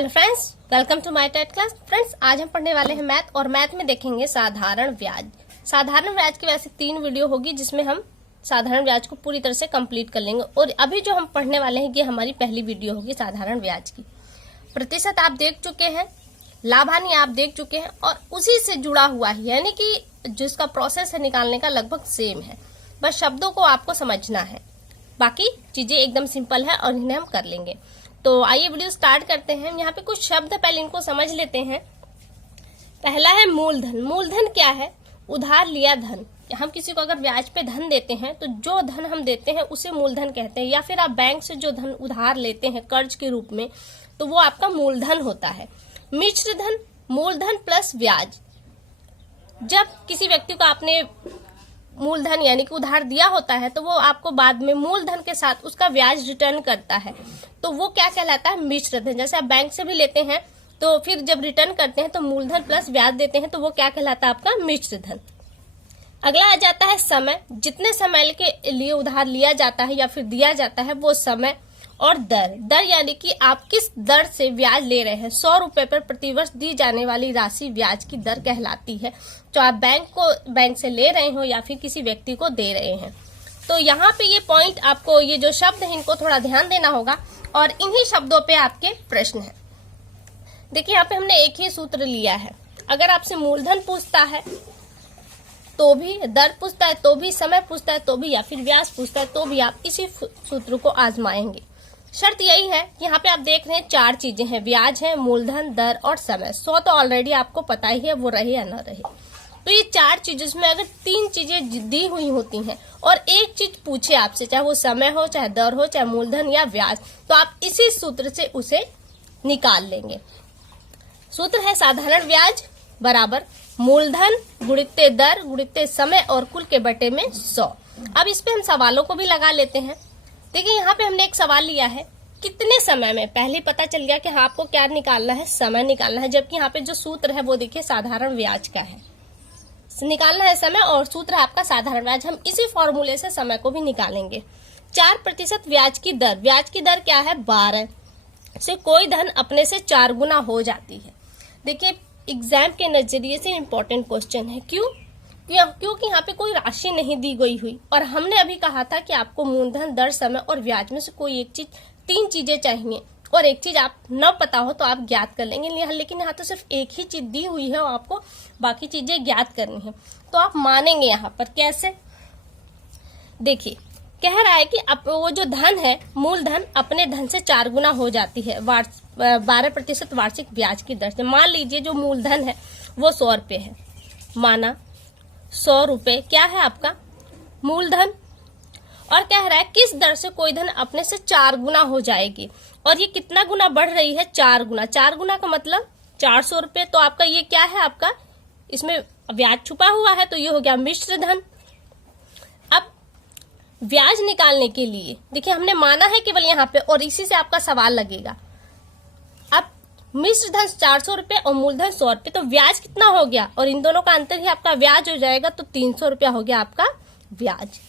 Hello friends, welcome to my TET class. Friends, आज हम पढ़ने वाले हैं मैथ और मैथ में देखेंगे साधारण ब्याज। साधारण ब्याज की वैसे 3 वीडियो होगी जिसमें हम साधारण ब्याज को पूरी तरह से कंप्लीट कर लेंगे और अभी जो हम पढ़ने वाले हैं ये हमारी पहली वीडियो होगी साधारण ब्याज की। प्रतिशत आप देख चुके हैं, लाभ हानि आप देख चुके हैं और उसी से जुड़ा हुआ है, यानी कि जिसका प्रोसेस है निकालने का लगभग सेम है, बस शब्दों को आपको समझना है। बाकी चीजें एकदम सिंपल है और इन्हें हम कर लेंगे। तो आइए वीडियो स्टार्ट करते हैं। यहाँ पे कुछ शब्द पहले इनको समझ लेते हैं। पहला है मूलधन। मूलधन क्या है? उधार लिया धन। हम किसी को अगर ब्याज पे धन देते हैं तो जो धन हम देते हैं उसे मूलधन कहते हैं, या फिर आप बैंक से जो धन उधार लेते हैं कर्ज के रूप में तो वो आपका मूलधन होता है। मिश्र धन, मूलधन प्लस ब्याज। जब किसी व्यक्ति को आपने मूलधन यानी कि उधार दिया होता है तो वो आपको बाद में मूलधन के साथ उसका ब्याज रिटर्न करता है, तो वो क्या कहलाता है? मिश्र धन। जैसे आप बैंक से भी लेते हैं तो फिर जब रिटर्न करते हैं तो मूलधन प्लस ब्याज देते हैं, तो वो क्या कहलाता है? आपका मिश्र धन। अगला आ जाता है समय। जितने समय के लिए उधार लिया जाता है या फिर दिया जाता है वो समय। और दर। दर यानी कि आप किस दर से ब्याज ले रहे हैं। 100 रुपए पर प्रतिवर्ष दी जाने वाली राशि ब्याज की दर कहलाती है, जो आप बैंक से ले रहे हो या फिर किसी व्यक्ति को दे रहे हैं। तो यहाँ पे ये पॉइंट आपको, ये जो शब्द है इनको थोड़ा ध्यान देना होगा और इन्हीं शब्दों पे आपके प्रश्न है। देखिए यहाँ पे हमने एक ही सूत्र लिया है। अगर आपसे मूलधन पूछता है तो भी, दर पूछता है तो भी, समय पूछता है तो भी, या फिर ब्याज पूछता है तो भी आप इसी सूत्र को आजमाएंगे। शर्त यही है कि यहाँ पे आप देख रहे हैं 4 चीजें हैं, ब्याज है, मूलधन, दर और समय। 100 तो ऑलरेडी आपको पता ही है, वो रहे या न रहे। तो ये 4 चीजें में अगर 3 चीजें दी हुई होती हैं और एक चीज पूछे आपसे, चाहे वो समय हो, चाहे दर हो, चाहे मूलधन या ब्याज, तो आप इसी सूत्र से उसे निकाल लेंगे। सूत्र है साधारण ब्याज बराबर मूलधन गुणित्ते दर गुणित्ते समय और कुल के बटे में 100। अब इस पे हम सवालों को भी लगा लेते हैं। देखिए यहाँ पे हमने एक सवाल लिया है, कितने समय में। पहले पता चल गया कि हाँ आपको क्या निकालना है? समय निकालना है। जबकि यहाँ पे जो सूत्र है वो देखिए साधारण ब्याज का है, निकालना है समय और सूत्र है आपका साधारण ब्याज। हम इसी फॉर्मूले से समय को भी निकालेंगे। 4% ब्याज की दर। ब्याज की दर क्या है? 12 से कोई धन अपने से 4 गुना हो जाती है। देखिए एग्जाम के नजरिए से इम्पोर्टेंट क्वेश्चन है। क्योंकि यहाँ पे कोई राशि नहीं दी गई हुई और हमने अभी कहा था कि आपको मूलधन, दर, समय और ब्याज में से कोई एक चीज, 3 चीजें चाहिए और एक चीज आप न पता हो तो आप ज्ञात कर लेंगे। लेकिन यहाँ तो सिर्फ एक ही चीज दी हुई है और आपको बाकी चीजें ज्ञात करनी है, तो आप मानेंगे यहाँ पर कैसे? देखिए कह रहा है कि वो जो धन है मूलधन अपने धन से 4 गुना हो जाती है 12% वार्षिक ब्याज की दर से। मान लीजिए जो मूलधन है वो 100 रुपये है, माना 100 रुपये क्या है आपका मूलधन, और कह रहा है किस दर से कोई धन अपने से 4 गुना हो जाएगी। और ये कितना गुना बढ़ रही है? 4 गुना। 4 गुना का मतलब 400 रुपये। तो आपका ये क्या है? आपका इसमें ब्याज छुपा हुआ है, तो ये हो गया मिश्र धन। अब ब्याज निकालने के लिए देखिए हमने माना है केवल यहाँ पे और इसी से आपका सवाल लगेगा। अब मिश्र धन 400 रुपये और मूलधन 100 रुपये, तो ब्याज कितना हो गया? और इन दोनों का अंतर ही आपका ब्याज हो जाएगा, तो 300 रुपया हो गया आपका ब्याज।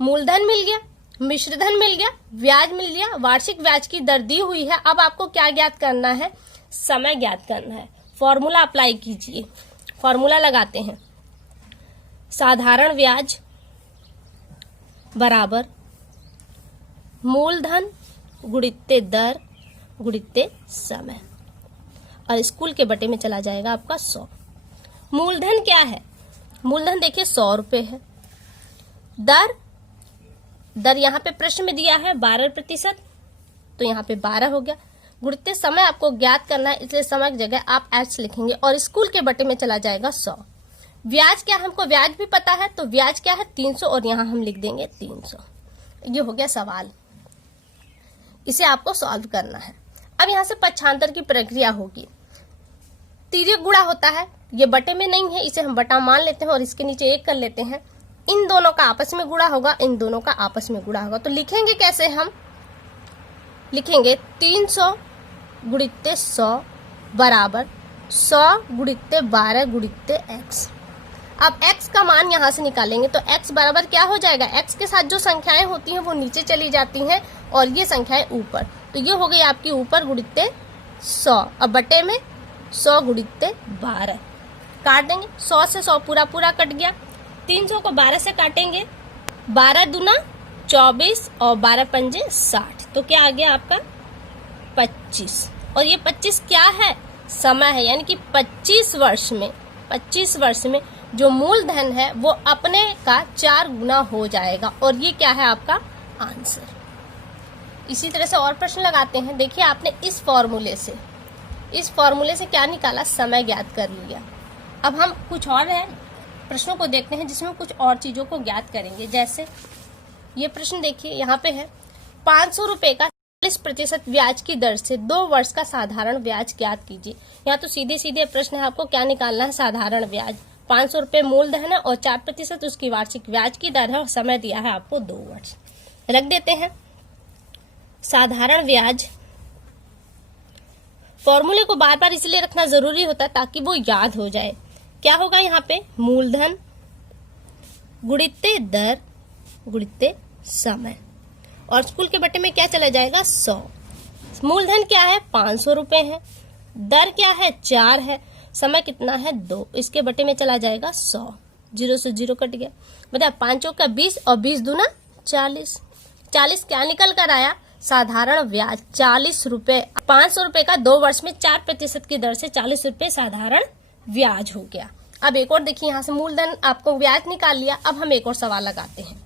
मूलधन मिल गया, मिश्र धन मिल गया, ब्याज मिल गया, वार्षिक ब्याज की दर दी हुई है। अब आपको क्या ज्ञात करना है? समय ज्ञात करना है। फॉर्मूला अप्लाई कीजिए। फॉर्मूला लगाते हैं, साधारण ब्याज बराबर मूलधन गुणित्ते दर गुणित्ते समय, और स्कूल के बटे में चला जाएगा आपका 100। मूलधन क्या है? मूलधन देखिए 100 रुपये है। दर यहाँ पे प्रश्न में दिया है 12%, तो यहाँ पे 12 हो गया। गुणित्ते समय आपको ज्ञात करना है, इसलिए समय की जगह आप H लिखेंगे और स्कूल के बटे में चला जाएगा 100। ब्याज क्या? हमको ब्याज भी पता है, तो ब्याज क्या है? 300 और यहाँ हम लिख देंगे 300। ये हो गया सवाल, इसे आपको सॉल्व करना है। अब यहाँ से पक्षांतर की प्रक्रिया होगी। तिर्यक गुणा होता है, ये बटे में नहीं है, इसे हम बटा मान लेते हैं और इसके नीचे 1 कर लेते हैं। इन दोनों का आपस में गुणा होगा, इन दोनों का आपस में गुणा होगा। तो लिखेंगे कैसे? हम लिखेंगे 300 गुणित्ते 100 बराबर 100 गुणित्ते 12 गुणित्ते x। अब x का मान यहाँ से निकालेंगे तो x बराबर क्या हो जाएगा? x के साथ जो संख्याएं होती हैं वो नीचे चली जाती हैं और ये संख्याएं ऊपर, तो ये हो गई आपकी ऊपर गुणित्ते 100 और बटे में 100 गुणित्ते 12 काट देंगे। 100 से 100 पूरा पूरा कट गया। 300 को 12 से काटेंगे, 12 दूना 24 और 12 पंजे 60, तो क्या आ गया आपका 25। और ये 25 क्या है, समय है, यानी कि 25 वर्ष में जो मूलधन है वो अपने का 4 गुना हो जाएगा, और ये क्या है आपका आंसर। इसी तरह से और प्रश्न लगाते हैं। देखिए आपने इस फॉर्मूले से क्या निकाला, समय ज्ञात कर लिया। अब हम कुछ और है प्रश्नों को देखते हैं जिसमें कुछ और चीजों को ज्ञात करेंगे। जैसे ये प्रश्न देखिए, यहाँ पे है 500 रुपए का 40% ब्याज की दर से 2 वर्ष का साधारण ब्याज ज्ञात कीजिए। यहाँ तो सीधे सीधे प्रश्न है, आपको क्या निकालना है, साधारण ब्याज। 500 रुपए मूलधन है और 4% उसकी वार्षिक ब्याज की दर है, और समय दिया है आपको 2 वर्ष। रख देते हैं साधारण ब्याज। फॉर्मूले को बार बार इसलिए रखना जरूरी होता है ताकि वो याद हो जाए। क्या होगा यहाँ पे, मूलधन गुणित्ते दर गुणित्ते समय, और स्कूल के बटे में क्या चला जाएगा 100। मूलधन क्या है 500 रुपए है, दर क्या है 4 है, समय कितना है 2, इसके बटे में चला जाएगा 100। 0 से 0 कट गया, बता 5 का 20 और 20 दूना 40। 40 क्या निकल कर आया, साधारण ब्याज 40 रुपए। 500 रुपए का 2 वर्ष में 4% की दर से 40 रुपए साधारण ब्याज हो गया। अब एक और देखिए, यहाँ से मूलधन आपको ब्याज निकाल लिया। अब हम एक और सवाल लगाते हैं।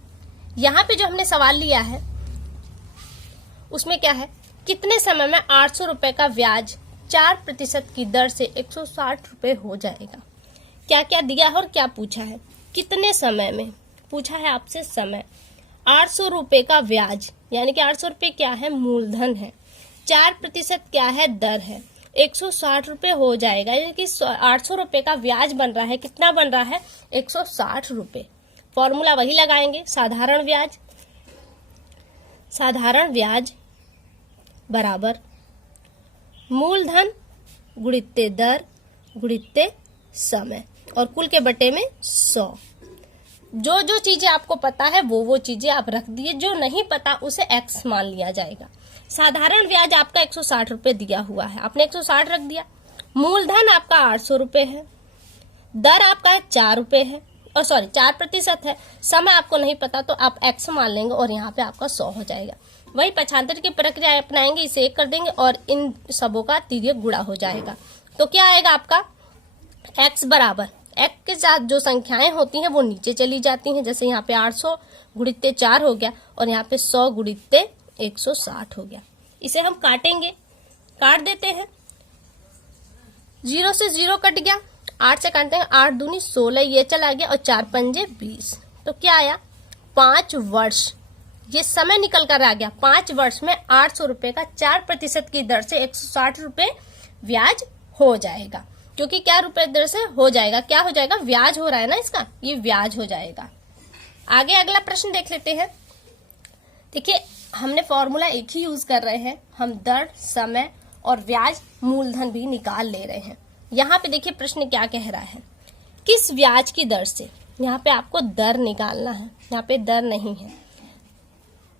यहाँ पे जो हमने सवाल लिया है उसमें क्या है, कितने समय में 800 रुपए का ब्याज 4% की दर से 160 रुपए हो जाएगा। क्या क्या दिया है और क्या पूछा है, कितने समय में पूछा है आपसे, समय। 800 रुपए का ब्याज यानी कि 800 रुपए क्या है, मूलधन है, 4% क्या है, दर है, 160 रुपए हो जाएगा। यानी कि 800 रुपए का ब्याज बन रहा है, कितना बन रहा है 160 रुपए। फॉर्मूला वही लगाएंगे, साधारण ब्याज बराबर मूलधन गुणित्ते दर गुणित्ते समय, और कुल के बटे में 100। जो जो चीजें आपको पता है वो चीजें आप रख दिए, जो नहीं पता उसे x मान लिया जाएगा। साधारण ब्याज आपका 160 रुपए दिया हुआ है, आपने 160 रख दिया। मूलधन आपका 800 रुपए है, दर आपका 4 रुपए है, और 4% है, समय आपको नहीं पता तो आप x मान लेंगे और यहाँ पे आपका 100 हो जाएगा। वही पक्षांतर की प्रक्रिया अपनाएंगे, इसे 1 कर देंगे और इन सबों का तिर्यक गुणा हो जाएगा। तो क्या आएगा आपका x बराबर, x के साथ जो संख्याएं होती हैं वो नीचे चली जाती हैं। जैसे यहाँ पे 800 गुणित्ते 4 हो गया और यहाँ पे 100 गुणित्ते 160 हो गया। इसे हम काटेंगे, काट देते हैं। 0 से 0 कट गया, 8 से काटते हैं, 8 दूनी 16, ये चला गया, और 4 पंजे 20। तो क्या आया 5 वर्ष, ये समय निकल कर आ गया। 5 वर्ष में 800 रुपए का 4% की दर से 160 रुपए ब्याज हो जाएगा। क्योंकि क्या रुपए दर से हो जाएगा, क्या हो जाएगा, ब्याज हो रहा है ना इसका, ये ब्याज हो जाएगा। आगे अगला प्रश्न देख लेते हैं। देखिए हमने फॉर्मूला एक ही यूज कर रहे हैं, हम दर, समय और ब्याज, मूलधन भी निकाल ले रहे हैं। यहाँ पे देखिए प्रश्न क्या कह रहा है, किस ब्याज की दर से, यहाँ पे आपको दर निकालना है, यहाँ पे दर नहीं है।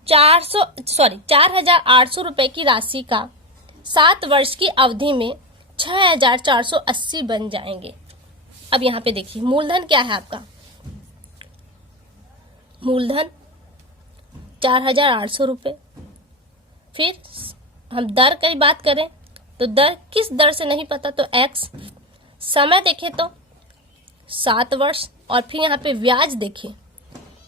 4,800 रुपए की राशि का 7 वर्ष की अवधि में 6,480 बन जाएंगे। अब यहाँ पे देखिए मूलधन क्या है आपका, मूलधन 4,800 रुपए। फिर हम दर की बात करें तो दर किस दर से नहीं पता तो x, समय देखें तो 7 वर्ष, और फिर यहाँ पे ब्याज देखें।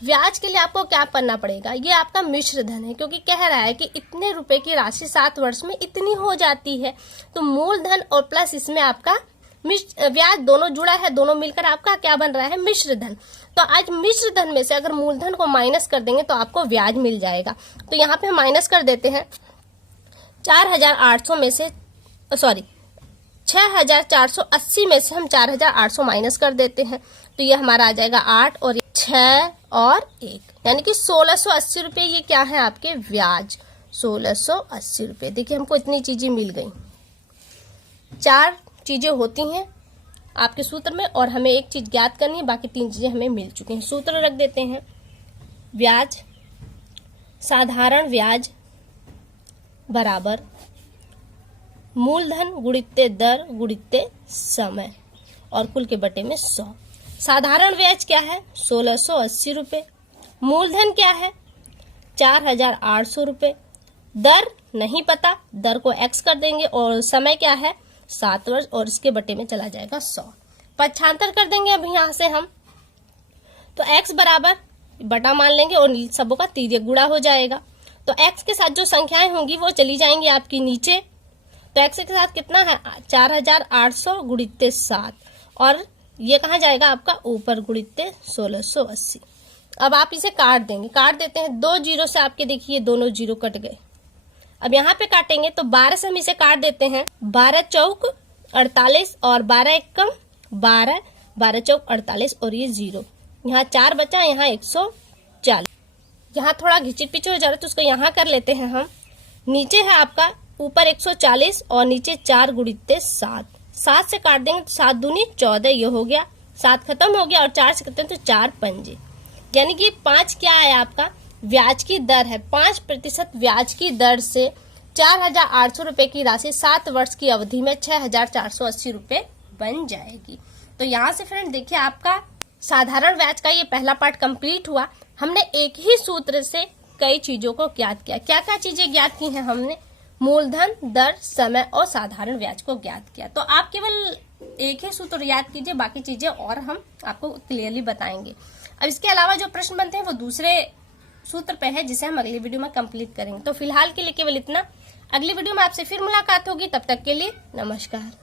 ब्याज के लिए आपको क्या करना पड़ेगा, ये आपका मिश्र धन है, क्योंकि कह रहा है कि इतने रुपए की राशि 7 वर्ष में इतनी हो जाती है। तो मूलधन और प्लस इसमें आपका ब्याज दोनों जुड़ा है, दोनों मिलकर आपका क्या बन रहा है, मिश्र धन। तो आज मिश्र धन में से अगर मूलधन को माइनस कर देंगे तो आपको ब्याज मिल जाएगा। तो यहाँ पे हम माइनस कर देते हैं 6,480 में से हम 4,800 माइनस कर देते हैं। तो ये हमारा आ जाएगा 8 और 6 और 1, यानी कि 1,680 रुपए। ये क्या है आपके ब्याज, 1,680 रुपए। देखिए हमको इतनी चीजें मिल गई, 4 चीजें होती हैं आपके सूत्र में, और हमें एक चीज ज्ञात करनी है, बाकी 3 चीजें हमें मिल चुकी हैं। सूत्र रख देते हैं, ब्याज, साधारण ब्याज बराबर मूलधन गुणित्ते दर गुणित्ते समय और कुल के बटे में 100। साधारण ब्याज क्या है 1680 रुपए। मूलधन क्या है 4800 रुपए। दर नहीं पता, दर को x कर देंगे और समय क्या है 7 वर्ष और इसके बटे में चला जाएगा 100। पक्षांतर कर देंगे अब यहाँ से हम, तो x बराबर बटा मान लेंगे और सबों का तिर्यक गुणा हो जाएगा। तो x के साथ जो संख्याएं होंगी वो चली जाएंगी आपकी नीचे। तो x के साथ कितना है 4800 गुणित्ते 7 और ये कहाँ जाएगा आपका ऊपर गुणित्ते 1680। अब आप इसे काट देंगे, काट देते हैं 2 जीरो से, आपके देखिए दोनों जीरो कट गए। अब यहाँ पे काटेंगे तो 12 से हम इसे काट देते हैं, 12 चौक 48 और 12 एकम 12, 12 चौक 48 और ये 0, यहाँ 4 बचा, यहाँ 140। यहाँ थोड़ा घिचिट पिच हो जा रहा है तो उसको यहाँ कर लेते हैं हम। नीचे है आपका ऊपर 140 और नीचे 4 गुणित्ते 7, 7 से काट देंगे तो 7 दूनी 14, ये हो गया, 7 खत्म हो गया और 4 से करते हैं तो 4 पंजे, यानी कि 5 क्या है आपका ब्याज की दर है। 5% ब्याज की दर से 4800 रुपए की राशि 7 वर्ष की अवधि में 6480 रुपए बन जाएगी। तो यहाँ से फ्रेंड देखिए आपका साधारण ब्याज का ये पहला पार्ट कंप्लीट हुआ। हमने एक ही सूत्र से कई चीजों को ज्ञात किया। क्या क्या चीजें ज्ञात की हैं हमने, मूलधन, दर, समय और साधारण ब्याज को ज्ञात किया। तो आप केवल एक ही सूत्र याद कीजिए, बाकी चीजें और हम आपको क्लियरली बताएंगे। अब इसके अलावा जो प्रश्न बनते हैं वो दूसरे सूत्र पे है जिसे हम अगली वीडियो में कंप्लीट करेंगे। तो फिलहाल के लिए केवल इतना, अगली वीडियो में आपसे फिर मुलाकात होगी, तब तक के लिए नमस्कार।